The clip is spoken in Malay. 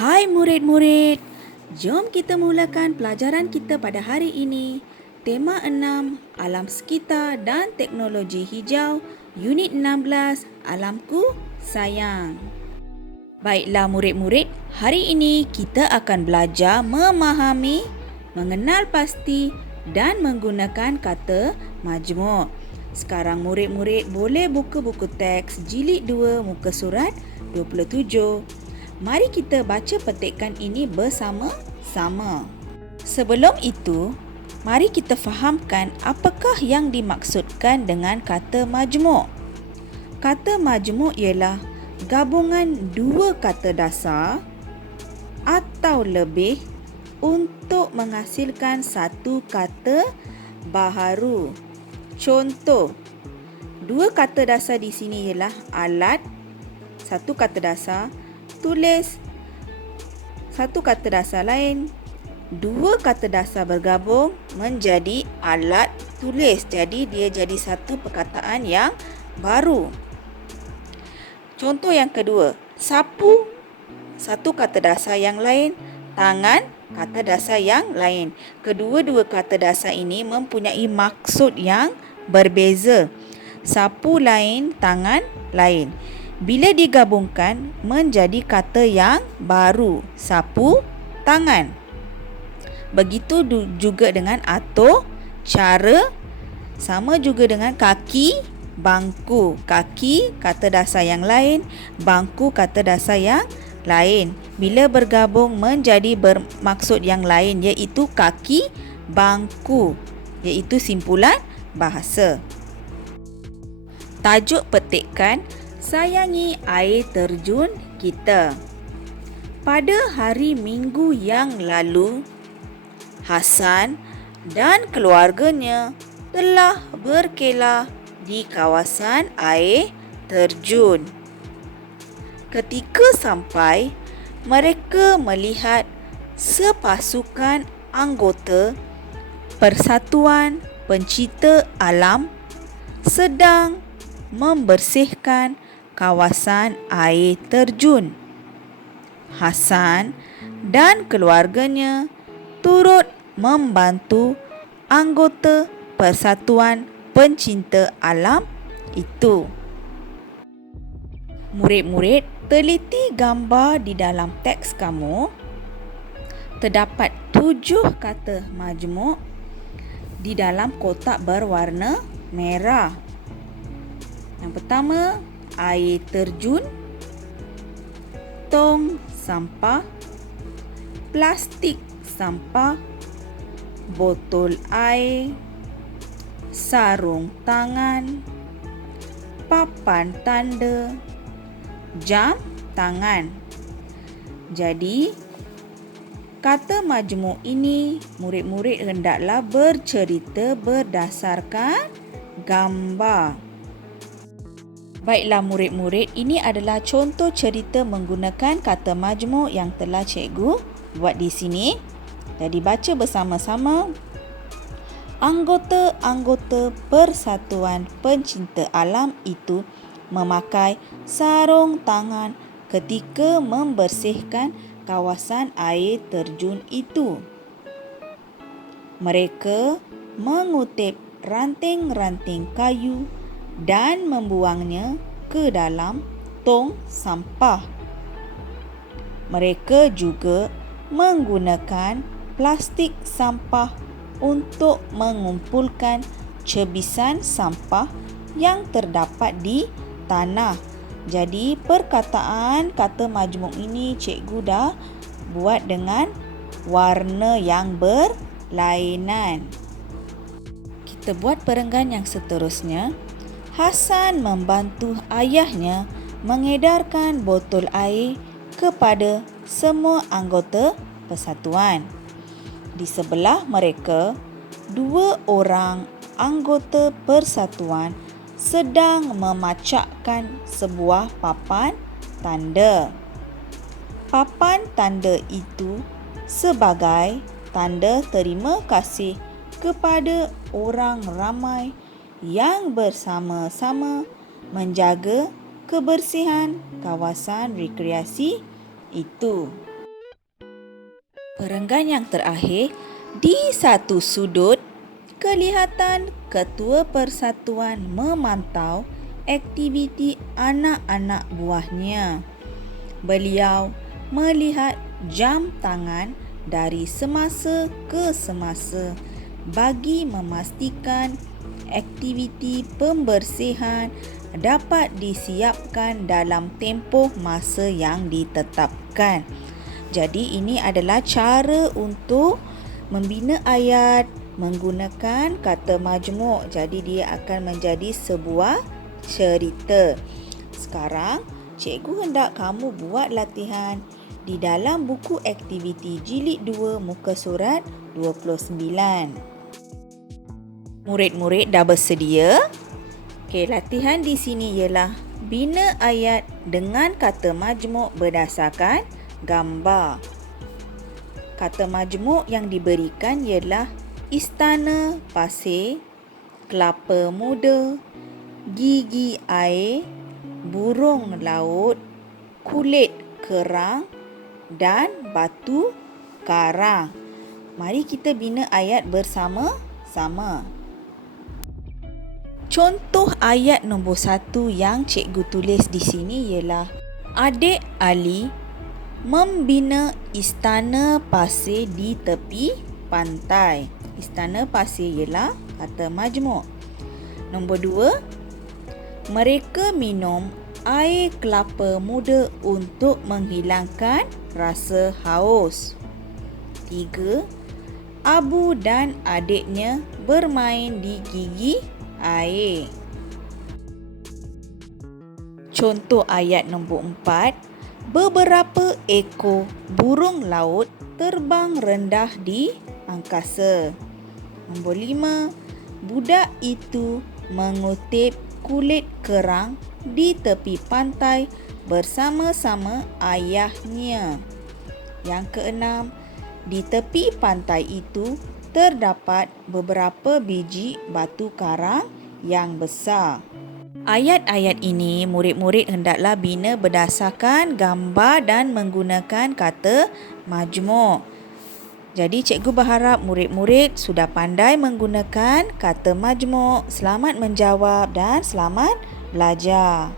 Hai murid-murid, jom kita mulakan pelajaran kita pada hari ini. Tema 6, Alam Sekitar dan Teknologi Hijau, Unit 16, Alamku Sayang. Baiklah murid-murid, hari ini kita akan belajar memahami, mengenal pasti dan menggunakan kata majmuk. Sekarang murid-murid boleh buka buku teks jilid 2 muka surat 27. Mari kita baca petikan ini bersama-sama. Sebelum itu, mari kita fahamkan apakah yang dimaksudkan dengan kata majmuk. Kata majmuk ialah gabungan dua kata dasar atau lebih untuk menghasilkan satu kata baharu. Contoh, dua kata dasar di sini ialah alat, satu kata dasar, tulis, satu kata dasar lain. Dua kata dasar bergabung menjadi alat tulis. Jadi dia jadi satu perkataan yang baru. Contoh yang kedua, sapu, satu kata dasar yang lain, tangan, kata dasar yang lain. Kedua-dua kata dasar ini mempunyai maksud yang berbeza. Sapu lain, tangan lain. Bila digabungkan menjadi kata yang baru, sapu tangan. Begitu juga dengan atur, cara, sama juga dengan kaki, bangku. Kaki kata dasar yang lain, bangku kata dasar yang lain. Bila bergabung menjadi bermaksud yang lain, iaitu kaki, bangku, iaitu simpulan bahasa. Tajuk petikan, sayangi air terjun kita. Pada hari Minggu yang lalu, Hasan dan keluarganya telah berkelah di kawasan air terjun. Ketika sampai, mereka melihat sepasukan anggota Persatuan Pencinta Alam sedang membersihkan kawasan air terjun. Hasan dan keluarganya turut membantu anggota Persatuan Pencinta Alam itu. Murid-murid, teliti gambar di dalam teks kamu. Terdapat 7 kata majmuk di dalam kotak berwarna merah. Yang pertama, air terjun, tong sampah, plastik sampah, botol air, sarung tangan, papan tanda, jam tangan. Jadi, kata majmuk ini murid-murid hendaklah bercerita berdasarkan gambar. Baiklah murid-murid, ini adalah contoh cerita menggunakan kata majmuk yang telah cikgu buat di sini. Jadi baca bersama-sama. Anggota-anggota Persatuan Pencinta Alam itu memakai sarung tangan ketika membersihkan kawasan air terjun itu. Mereka mengutip ranting-ranting kayu dan membuangnya ke dalam tong sampah. Mereka juga menggunakan plastik sampah untuk mengumpulkan cebisan sampah yang terdapat di tanah. Jadi perkataan kata majmuk ini cikgu dah buat dengan warna yang berlainan. Kita buat perenggan yang seterusnya. Hasan membantu ayahnya mengedarkan botol air kepada semua anggota persatuan. Di sebelah mereka, 2 orang anggota persatuan sedang memacakkan sebuah papan tanda. Papan tanda itu sebagai tanda terima kasih kepada orang ramai yang bersama-sama menjaga kebersihan kawasan rekreasi itu. Perenggan yang terakhir, di satu sudut, kelihatan ketua persatuan memantau aktiviti anak-anak buahnya. Beliau melihat jam tangan dari semasa ke semasa bagi memastikan aktiviti pembersihan dapat disiapkan dalam tempoh masa yang ditetapkan. Jadi ini adalah cara untuk membina ayat menggunakan kata majmuk. Jadi dia akan menjadi sebuah cerita. Sekarang, cikgu hendak kamu buat latihan di dalam buku aktiviti jilid 2 muka surat 29. Murid-murid dah bersedia? Okey, latihan di sini ialah bina ayat dengan kata majmuk berdasarkan gambar. Kata majmuk yang diberikan ialah istana pasir, kelapa muda, gigi air, burung laut, kulit kerang dan batu karang. Mari kita bina ayat bersama-sama. Contoh ayat nombor 1 yang cikgu tulis di sini ialah adik Ali membina istana pasir di tepi pantai. Istana pasir ialah kata majmuk. Nombor 2, mereka minum air kelapa muda untuk menghilangkan rasa haus. 3, Abu dan adiknya bermain di gigi air. Contoh ayat nombor 4, beberapa ekor burung laut terbang rendah di angkasa. Nombor 5, budak itu mengutip kulit kerang di tepi pantai bersama-sama ayahnya. Yang keenam, di tepi pantai itu terdapat beberapa biji batu karang yang besar. Ayat-ayat ini murid-murid hendaklah bina berdasarkan gambar dan menggunakan kata majmuk. Jadi cikgu berharap murid-murid sudah pandai menggunakan kata majmuk. Selamat menjawab dan selamat belajar.